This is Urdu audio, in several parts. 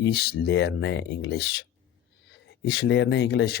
Ich lerne English। Ich lerne English।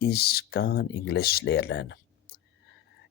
Ich kann English lernen।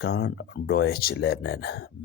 kann Deutsch lernen।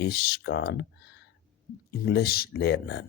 Ich kann English lernen।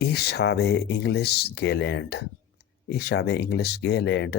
Ich habe English gelernt। Ich habe English gelernt।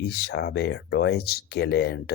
Ich habe Deutsch gelernt।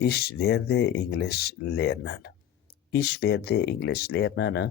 Ich werde English lernen। Ich werde English lernen।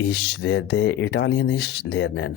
Ich werde Italienisch lernen।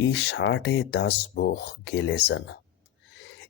Ich hatte das Buch gelesen।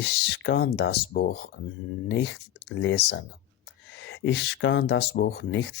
Ich kann das Buch nicht lesen। Ich kann das Buch nicht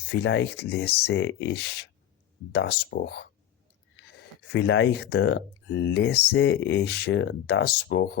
Vielleicht lese ich das Buch। Vielleicht lese ich das Buch।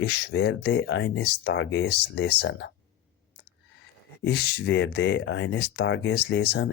Ich werde eines Tages lesen। Ich werde eines Tages lesen।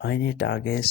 Eines Tages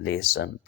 lesen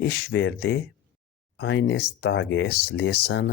Ich werde eines Tages lesen।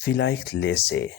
vielleicht lese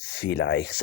vielleicht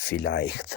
vielleicht।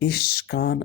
Ich kann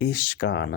Ich kann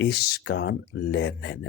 Ich kann lernen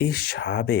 Ich habe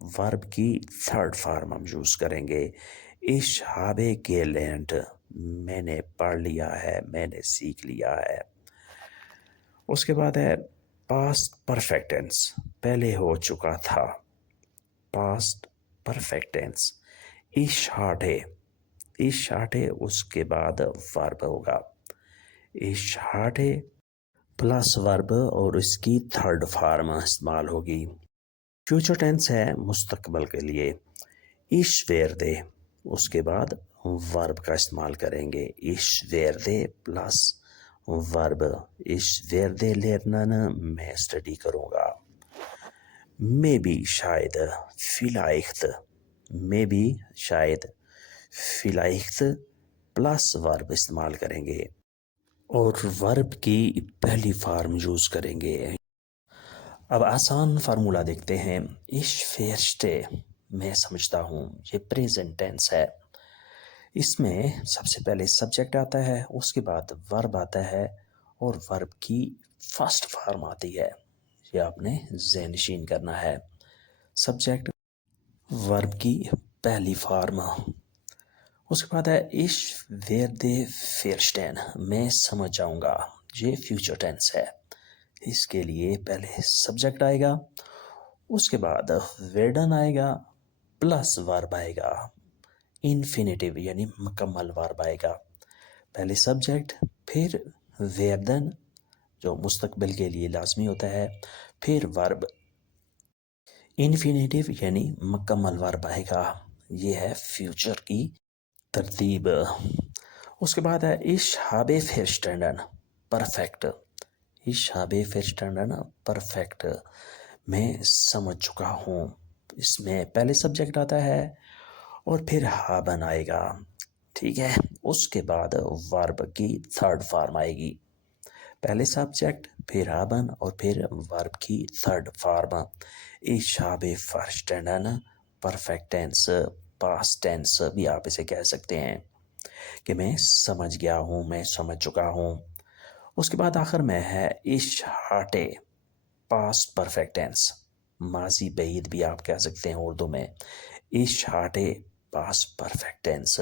ورب کی تھرڈ فارم ہم یوز کریں گے. Ich habe gelernt. میں نے پڑھ لیا ہے، میں نے سیکھ لیا ہے. اس کے بعد ہے پاسٹ پرفیکٹ ٹینس، پہلے ہو چکا تھا. Past perfect tense. Ich hatte. Ich hatte اس کے بعد ورب ہوگا. Ich hatte پلس ورب اور اس کی تھرڈ فارم استعمال ہوگی. فیوچر ٹینس ہے مستقبل کے لیے. Ich werde اس کے بعد ورب کا استعمال کریں گے. Ich werde پلس ورب. Ich werde lernen میں اسٹڈی کروں گا. Maybe شاید. vielleicht maybe شاید. vielleicht پلس ورب استعمال کریں گے اور ورب کی پہلی فارم یوز کریں گے. اب آسان فارمولہ دیکھتے ہیں. Ich verstehe میں سمجھتا ہوں. یہ پریزنٹ ٹینس ہے. اس میں سب سے پہلے سبجیکٹ آتا ہے، اس کے بعد ورب آتا ہے اور ورب کی فرسٹ فارم آتی ہے. یہ آپ نے ذہن نشین کرنا ہے. سبجیکٹ ورب کی پہلی فارم. اس کے بعد ہے Ich werde verstehen میں سمجھ جاؤں گا. یہ فیوچر ٹینس ہے. اس کے لیے پہلے سبجیکٹ آئے گا، اس کے بعد ویڈن آئے گا پلس ورب آئے گا. انفینیٹیو یعنی مکمل ورب آئے گا. پہلے سبجیکٹ، پھر ویردن جو مستقبل کے لیے لازمی ہوتا ہے، پھر ورب. انفینیٹیو یعنی مکمل ورب آئے گا. یہ ہے فیوچر کی ترتیب. اس کے بعد ہے Ich habe verstanden perfect. Ich habe verstanden perfect میں سمجھ چکا ہوں. اس میں پہلے سبجیکٹ آتا ہے اور پھر ہابن آئے گا. ٹھیک ہے. اس کے بعد ورب کی تھرڈ فارم آئے گی. پہلے سبجیکٹ، پھر ہابن اور پھر ورب کی third form. Ich habe verstanden perfect tense, past tense بھی آپ اسے کہہ سکتے ہیں کہ میں سمجھ گیا ہوں، میں سمجھ چکا ہوں. اس کے بعد آخر میں ہے Ich hatte past perfect tense, ماضی بعید بھی آپ کہہ سکتے ہیں اردو میں. Ich hatte past perfect tense.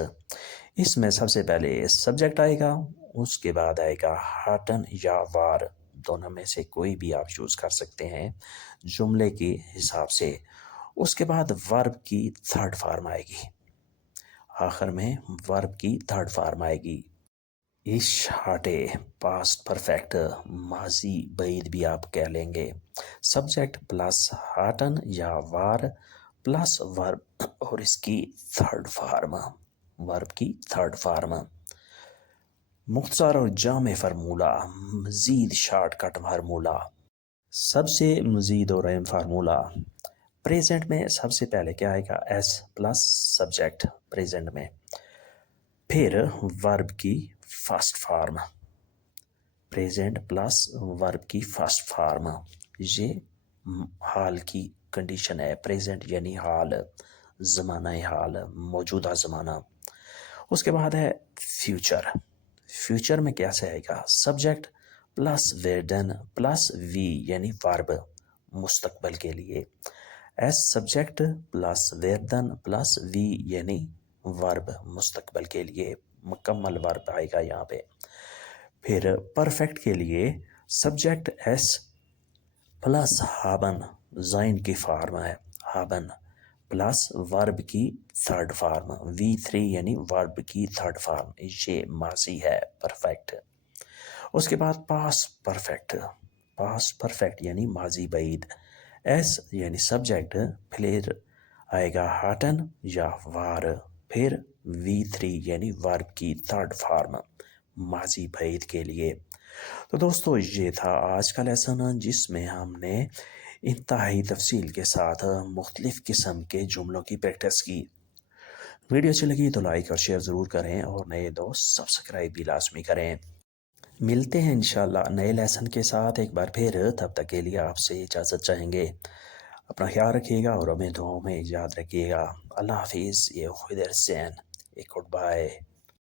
اس میں سب سے پہلے سبجیکٹ آئے گا، اس کے بعد آئے گا ہاٹن یا وار، دونوں میں سے کوئی بھی آپ یوز کر سکتے ہیں جملے کے حساب سے. اس کے بعد ورب کی تھرڈ فارم آئے گی. آخر میں ورب کی تھرڈ فارم آئے گی. Ich hatte پاسٹ پرفیکٹ، ماضی بعید بھی آپ کہہ لیں گے. سبجیکٹ پلس ہاٹن یا وار پلس ورب اور اس کی تھرڈ فارم، ورب کی تھرڈ فارم. مختصر اور جامع فارمولہ، مزید شارٹ کٹ فارمولہ، سب سے مزید اور اہم فارمولہ. پریزنٹ میں سب سے پہلے کیا آئے گا؟ ایس پلس سبجیکٹ پریزنٹ میں، پھر ورب کی فرسٹ فارم. پریزنٹ پلس ورب کی فرسٹ فارم، یہ حال کی کنڈیشن ہے. پریزنٹ یعنی حال، زمانہ حال، موجودہ زمانہ. اس کے بعد ہے فیوچر. فیوچر میں کیسے آئے گا؟ سبجیکٹ پلس ویڈن پلس وی یعنی ورب، مستقبل کے لیے. ایس سبجیکٹ پلس ویردن پلس وی یعنی ورب، مستقبل کے لیے مکمل ورب آئے گا یہاں پہ. پھر پرفیکٹ کے لیے سبجیکٹ ایس پلس ہابن، زائن کی فارم ہے ہابن، پلس ورب کی تھرڈ فارم V3 یعنی ورب کی تھرڈ فارم، یہ ماضی ہے پرفیکٹ. اس کے بعد پاسٹ پرفیکٹ. پاسٹ پرفیکٹ یعنی ماضی بعید. ایس یعنی سبجیکٹ، پھر آئے گا ہاٹن یا وار، پھر V3 یعنی ورب کی تھرڈ فارم، ماضی بعید کے لیے. تو دوستو یہ تھا آج کا لیسن جس میں ہم نے انتہائی تفصیل کے ساتھ مختلف قسم کے جملوں کی پریکٹس کی. ویڈیو اچھی لگی تو لائک اور شیئر ضرور کریں اور نئے دوست سبسکرائب بھی لازمی کریں. ملتے ہیں انشاءاللہ نئے لیسن کے ساتھ ایک بار پھر. تب تک کے لیے آپ سے اجازت چاہیں گے. اپنا خیال رکھیے گا اور ہمیں دعاؤں میں یاد رکھیے گا. اللہ حافظ. یہ خدر سین. ایک گڈ بائے.